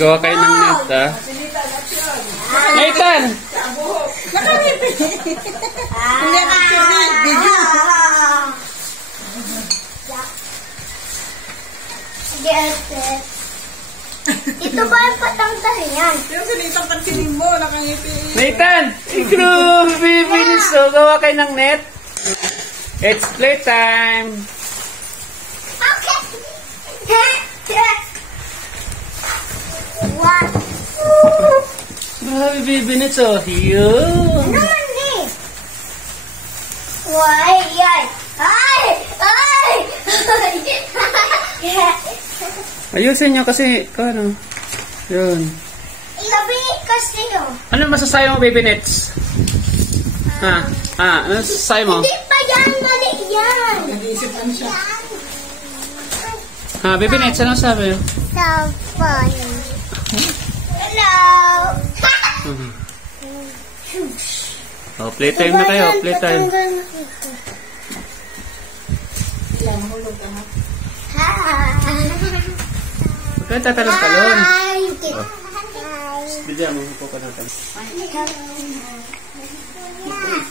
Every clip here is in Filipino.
Gawa kayo ng net, ha? Nathan! Hindi na video. Ito ba yung patanggal yan? Yung sinitang pansinin mo, nakangiti. Nathan! Ikaw, bibilis, so gawa kayo ng net. It's playtime. Okay. What? Grabe, bibilis, oh. Yun. Ano man eh? Why? Ay! Ay! Ay! Ayusin nyo kasi, ano, yun. Sabi kasi no. Ano masasabi mo, Baby Nets? Ano masasabi mo? Hindi pa yan, mali yan. Nag-iisipan siya. Baby Nets, ano sabi mo? So funny. Hello. Oh, playtime na kayo, playtime. Huwag ka tatalon-talon. Bigyan mo po ka natin.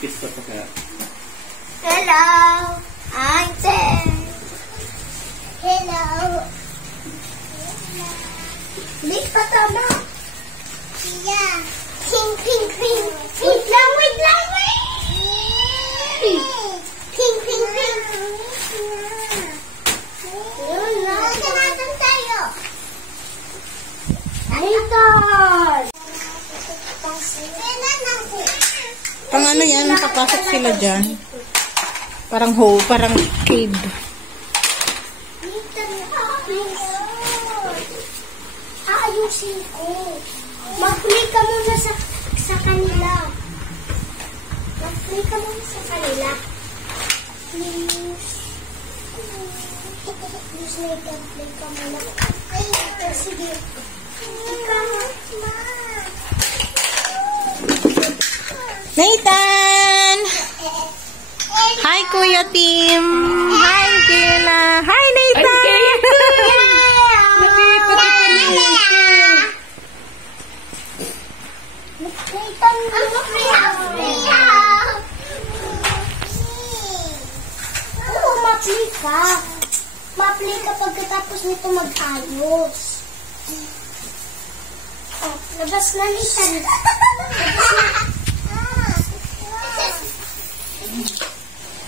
Kiss ka pa kaya. Hello. I'm there. Hello. Lik pa tama. Yeah. Pink, pink, pink. Wait lang, wait lang, wait. Pink, pink, pink. Yun na. Huwag natin tayo. Nathan! Pang ano yan, nakapasok sila dyan. Parang hole, parang cave. Ayusin ko. Mag-play ka muna sa kanila. Mag-play ka muna sa kanila. Please. Please, Nathan, play ka muna. Sige. Nathan! Hi, Kuya Tim! Hi, Kayla! Hi, Nathan! Ma-play ka pagkatapos nito mag-ayos. Oh, labas na Nathan.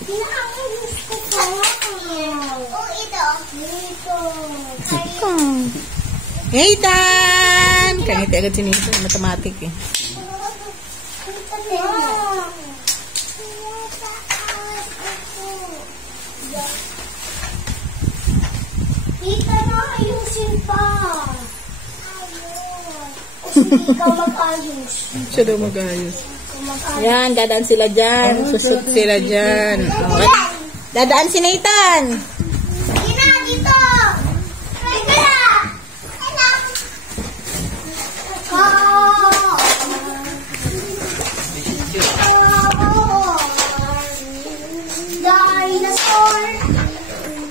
Pinaayos ko pa. Oh, ito. Dito. Nathan! Kaniti agad si Nathan. Matematic eh. Tita na, ayusin pa. Sige, ikaw mag-ayos. Siya daw mag-ayos. Yan, dadaan sila dyan. Susut sila dyan. Okay. Dadaan si Nathan. Sige na, dito. Sige na. Dinosaur.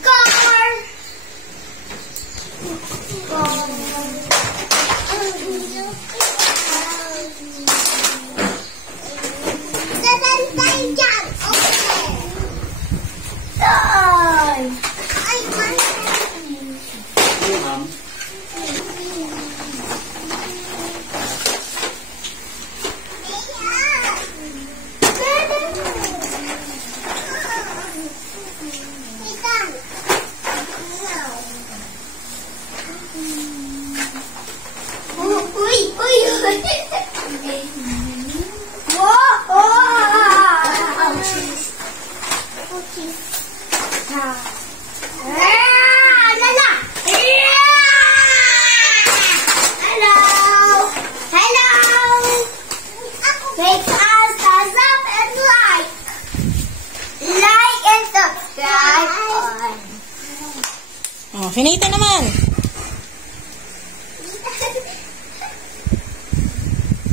Car. Oh, si Nathan naman.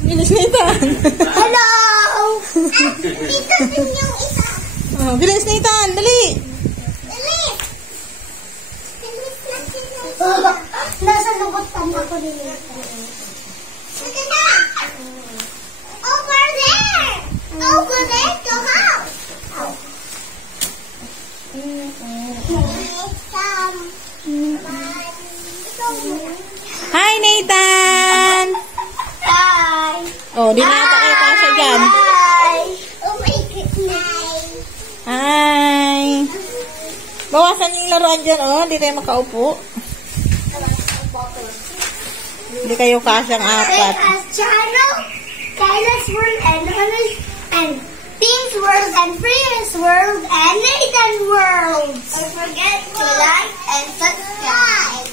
Bilis Nathan. Hello! Dito din yung isa. Oh, bilis Nathan, dali. Dali! Bilis na sila. Nasa lubot pa na ko nila. Oh, di na yata kayo kasya dyan. Hi! Oh my goodness! Hi! Bawasan yung laruan dyan, oh. Hindi tayo makaupo. Hindi kayo kasyang apat. Channel, Kaila's World, and Pink's World, and Freya's World, and Nathan's World. Don't forget to like and subscribe.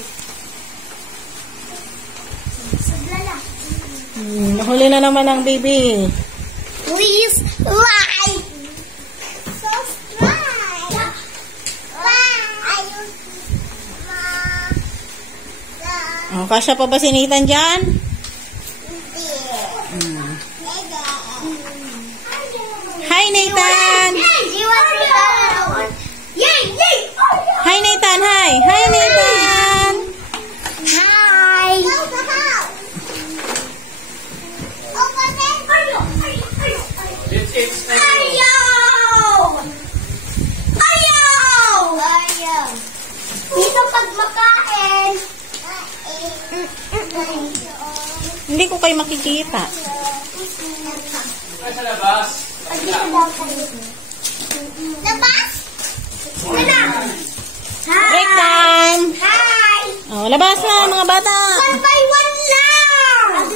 Nahuli na naman ang baby. Please like, subscribe. Oh, kasya pa ba si Nathan dyan? Hi, Nathan! Hi, Nathan! Hi! Hi, Nathan! Hi! It's Ayaw! Ayaw! Ayaw! Dito pag makain. Hindi ko kayo makikita. sa labas. Labas? Wala. Break time! Hi! Oh, labas na mga bata! One by one lang!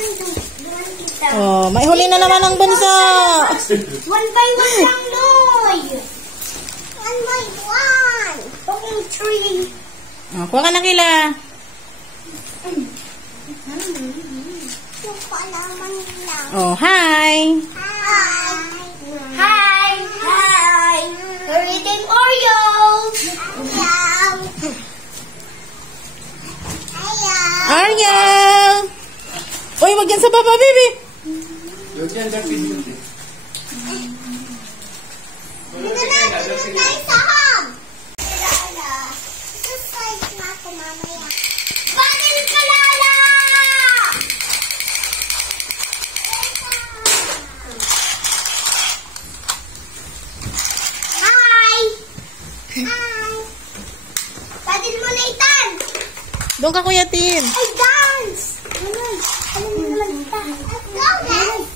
Oh, may huli na naman ang bunso! One by one lang, Noy! One by one! Okay, three. Oh, kuha ka na kila. Oh, hi! Hi! Hi! Hi! We're eating Oreos! Ayaw! Ayaw! Ariel! Uy, wag yan sa baba, baby! Doon yan, David. Dito na! Dito tayo sa hog! Susay na ako mamaya. Bakit ka, Lala? Hi! Hi! Padil mo, Nathan! Doon ka, Kuya Tim. Ay, dance! Alam mo naman kita. Go, dance!